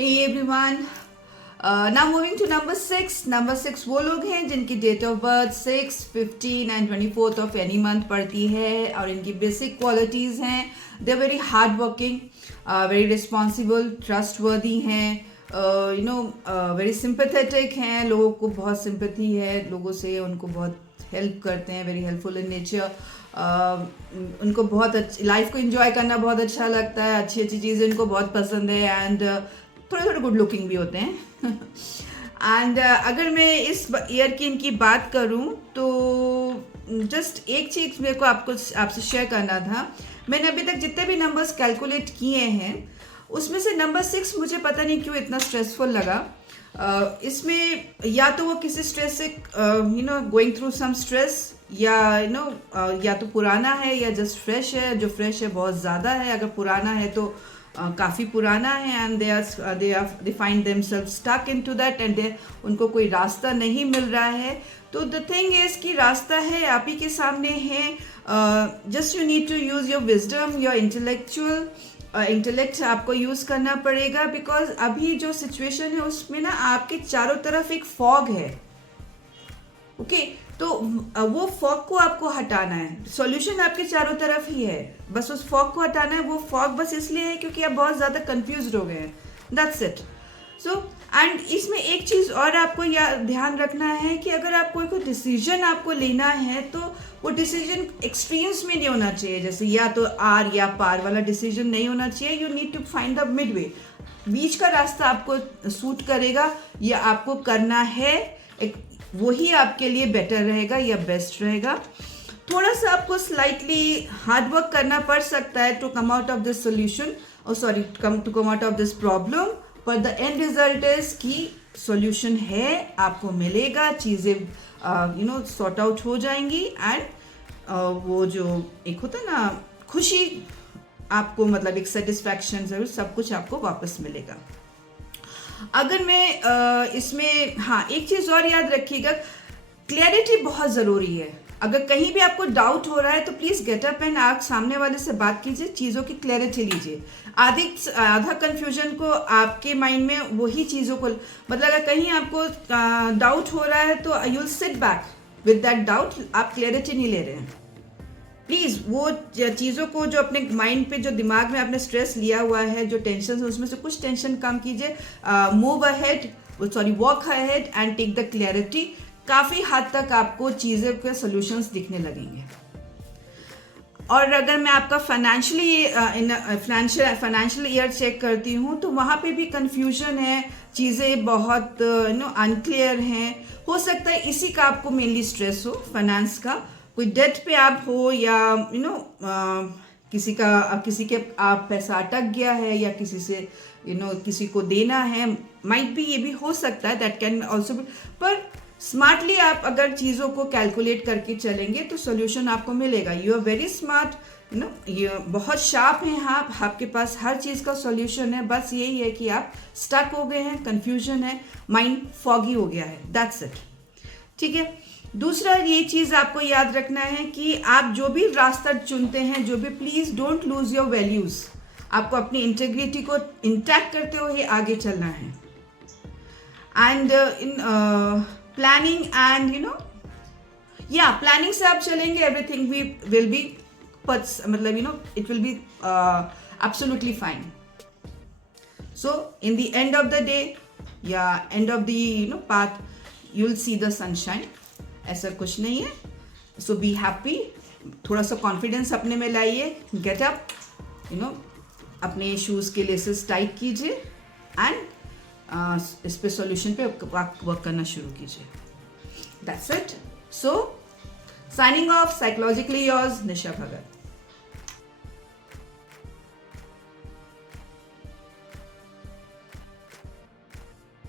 Hey everyone. Now moving to number 6. Number 6 वो लोग हैं जिनकी date of birth 6, 15 and 24 of any month पड़ती है और इनकी बेसिक क्वालिटीज़ हैं. They are very hard working, very responsible, trustworthy हैं, वेरी सिंपैथेटिक हैं, लोगों को बहुत सिंपैथी है लोगों से, उनको बहुत हेल्प करते हैं, वेरी हेल्पफुल इन नेचर. उनको बहुत अच्छी लाइफ को एंजॉय करना बहुत अच्छा लगता है, अच्छी अच्छी चीज़ें इनको बहुत पसंद है एंड थोड़े थोड़े गुड लुकिंग भी होते हैं. एंड अगर मैं इस ईयर की इनकी बात करूं तो जस्ट एक चीज़ मेरे को आपसे शेयर करना था. मैंने अभी तक जितने भी नंबर्स कैलकुलेट किए हैं उसमें से नंबर 6 मुझे पता नहीं क्यों इतना स्ट्रेसफुल लगा. इसमें या तो वो किसी स्ट्रेस से गोइंग थ्रू सम स्ट्रेस, या या तो पुराना है या जस्ट फ्रेश है. जो फ्रेश है बहुत ज़्यादा है, अगर पुराना है तो काफ़ी पुराना है and they find themselves stuck into that and उनको कोई रास्ता नहीं मिल रहा है. तो द थिंग इज कि रास्ता है, आप ही के सामने है. Just you need to use your wisdom, your intellect आपको यूज़ करना पड़ेगा. बिकॉज अभी जो सिचुएशन है उसमें ना आपके चारों तरफ एक फॉग है. ओके तो वो फॉग को आपको हटाना है. सॉल्यूशन आपके चारों तरफ ही है, बस उस फॉग को हटाना है. वो फॉग बस इसलिए है क्योंकि आप बहुत ज़्यादा कंफ्यूज हो गए हैं. That's it. सो एंड इसमें एक चीज़ और आपको ध्यान रखना है कि अगर आप कोई डिसीजन आपको लेना है तो वो डिसीजन एक्सट्रीम्स में नहीं होना चाहिए. जैसे या तो आर या पार वाला डिसीजन नहीं होना चाहिए. You need to find the midway. बीच का रास्ता आपको सूट करेगा या आपको करना है, वही आपके लिए बेटर रहेगा या बेस्ट रहेगा. थोड़ा सा आपको स्लाइटली हार्ड वर्क करना पड़ सकता है to come out of this solution, to come out of this problem. पर द एंड रिजल्ट इज कि सोल्यूशन है, आपको मिलेगा, चीज़ें सॉर्ट आउट हो जाएंगी एंड वो जो एक होता है ना खुशी, आपको मतलब एक सेटिस्फैक्शन जरूर, सब कुछ आपको वापस मिलेगा. अगर मैं इसमें एक चीज़ और याद रखिएगा, क्लैरिटी बहुत ज़रूरी है. अगर कहीं भी आपको डाउट हो रहा है तो प्लीज़ गेट अप एंड आप सामने वाले से बात कीजिए, चीज़ों की क्लैरिटी लीजिए. आधा कन्फ्यूजन को आपके माइंड में वही चीज़ों को, मतलब अगर कहीं आपको डाउट हो रहा है तो you will sit back with that doubt. आप क्लैरिटी नहीं ले रहे हैं. प्लीज़ वो चीज़ों को जो अपने माइंड पे, जो दिमाग में आपने स्ट्रेस लिया हुआ है, जो टेंशन है, उसमें से कुछ टेंशन कम कीजिए. Move ahead, walk ahead and take the clarity. काफ़ी हद तक आपको चीज़ों के सोल्यूशंस दिखने लगेंगे. और अगर मैं आपका फाइनेंशियल ईयर चेक करती हूँ तो वहाँ पे भी कंफ्यूजन है, चीज़ें बहुत अनक्लियर हैं. हो सकता है इसी का आपको मेनली स्ट्रेस हो, फाइनेंस का. कोई डेट पे आप हो या किसी के आप पैसा अटक गया है या किसी से किसी को देना है, माइट भी, ये भी हो सकता है. That can also be. पर स्मार्टली आप अगर चीज़ों को कैलकुलेट करके चलेंगे तो सोल्यूशन आपको मिलेगा. यू आर वेरी स्मार्ट, ये बहुत शार्प हैं आप, आपके पास हर चीज़ का सोल्यूशन है. बस यही है कि आप स्टक हो गए हैं, कंफ्यूजन है, माइंड फॉगी हो गया है. That's it. ठीक है. दूसरा ये चीज़ आपको याद रखना है कि आप जो भी रास्ता चुनते हैं, जो भी, please don't lose your values. आपको अपनी इंटेग्रिटी को इंटैक्ट करते हुए आगे चलना है. And in planning and planning से आप चलेंगे, एवरीथिंग विल बी मतलब it will be absolutely fine. So in the end of the day या end of the path you will see the sunshine. ऐसा कुछ नहीं है. So be happy. थोड़ा सा कॉन्फिडेंस अपने में लाइए. गेट अप, अपने शूज़ के लेसेस टाइट कीजिए एंड इस पे सॉल्यूशन पे वर्क करना शुरू कीजिए. That's it. So signing off, psychologically yours, Nisha Bhagat.